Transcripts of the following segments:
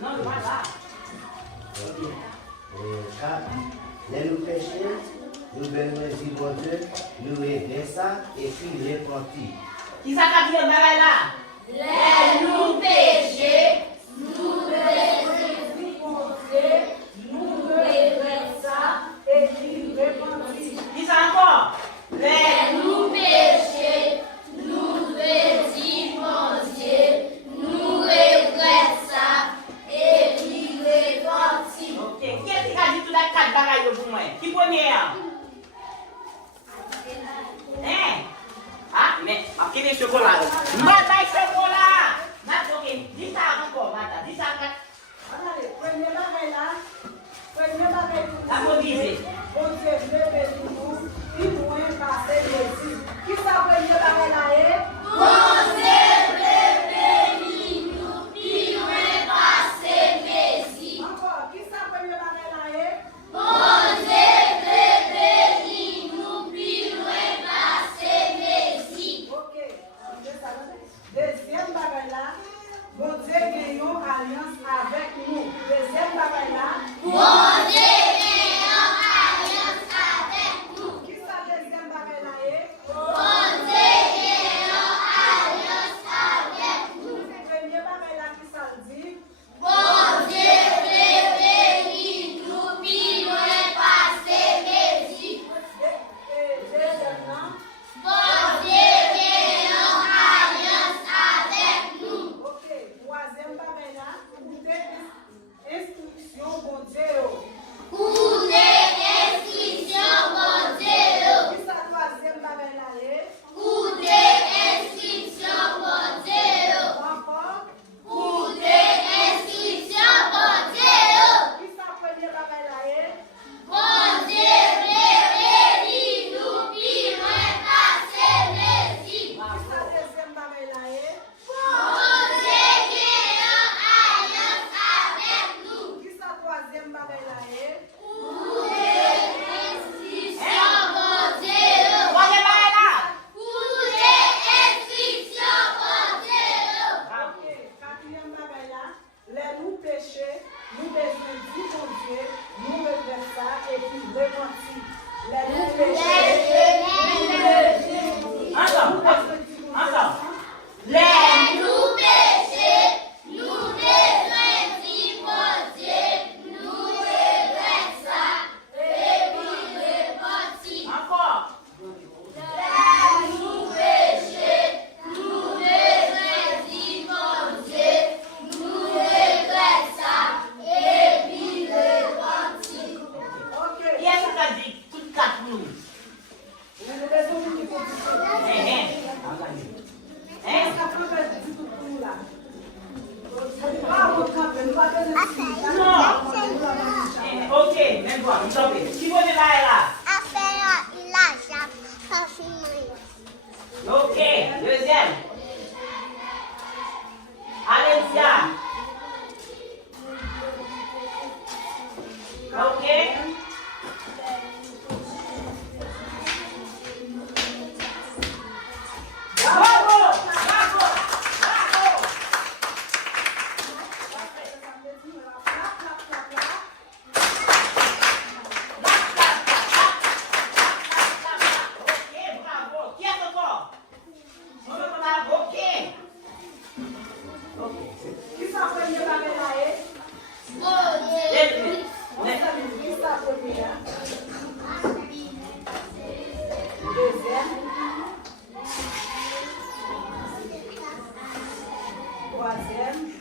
Non, voilà. Ok. Car, les nous péchés, nous venons ici, bon Dieu, nous régler ça et puis repentir. Qui ça qu'a dit le bagage là? Les nous péchés, nous devons compter, nous régler ça et puis repentir. Qui ça encore? Les nous péchés, nous devons compter, nous régler ça et puis repentir. Ok. Qui est-ce qui a dit tout la quatre bagages pour moi? Qui premier? Hein? Ah, mais, quel est le chocolat? Madame, chocolat! Madame, dis ça encore, madame. Dis ça encore. Premier bagage là, premier bagage La police. bon Dieu, je vais nous, il nous est passé Jésus. Qui ça premier bagage là est? Bon Dieu, bénis-nous, puis nous passer Jésus. Encore, qui ça premier bagage là est? Bon Dieu, bénis-nous, puis nous passer Jésus. Ok, deuxième bagage là, bon Dieu gagne une alliance avec nous. Deuxième bagage là, Bon Dieu, alliance avec nous. qui ça deuxième bagage là est? Bon Dieu, alliance avec nous. Premier bagage là qui ça le dit? Bon Dieu, bénis-nous, puis nous passer Jésus. Deuxième là, Bon Dieu, alliance avec nous. ok, troisième bagage là, écoutez, instruction bon Dieu. Pour des instructions, bon Dieu. Qui ça troisième bagage là est? Pour des instructions, bon Dieu. Encore, Pour des instructions, bon Dieu. qui ça premier bagage là est? Bon Dieu, bénis-nous, puis nous passer Jésus. Qui ça deuxième bagage là est? Bon Dieu, alliance avec nous. Qui ça troisième bagage là est? Pour des instructions, bon Dieu. Troisième bagage là. Pour des instructions, bon Dieu. Ok, quatrième bagage là, les nous péchés, nous besoin du bon Dieu, nous refaire ça et puis repentir. Les nous péchés, Ensemble. Ensemble. Les nous péchés, nous besoin du bon Dieu, nous regrette ça, et puis repentir. Encore. Les nous péchés, nous besoin du bon Dieu, nous regrette ça, et puis repentir. ok, Qui est-ce qui a dit toutes quatre nous? nous besoin du bon Dieu. Hein? Ça prend du tout pour nous là. Bravo, camper, nous pas besoin de Non. Ok, même toi, vous savez. Qui vous est là? Ok, deuxième. Alexia. Ok. Bravo! Bravo! Bravo! Ok, bravo. Qui est encore? On veut qu'on a ok. Qui ça premier bagage là est? Bon Dieu, Qui ça premier là? Deuxième. Troisième.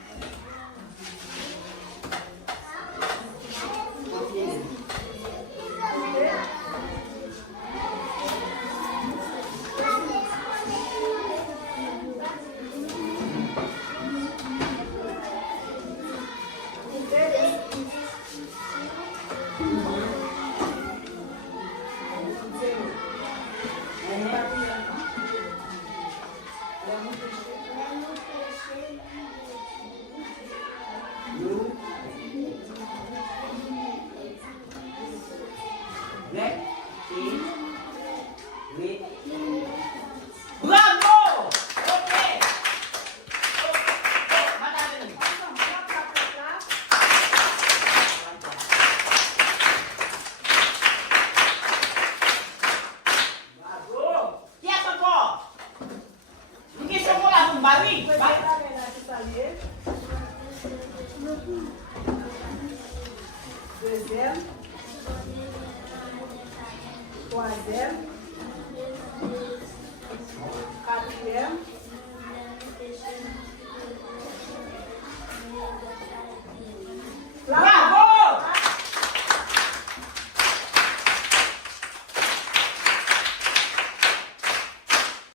Troisième. Quatrième.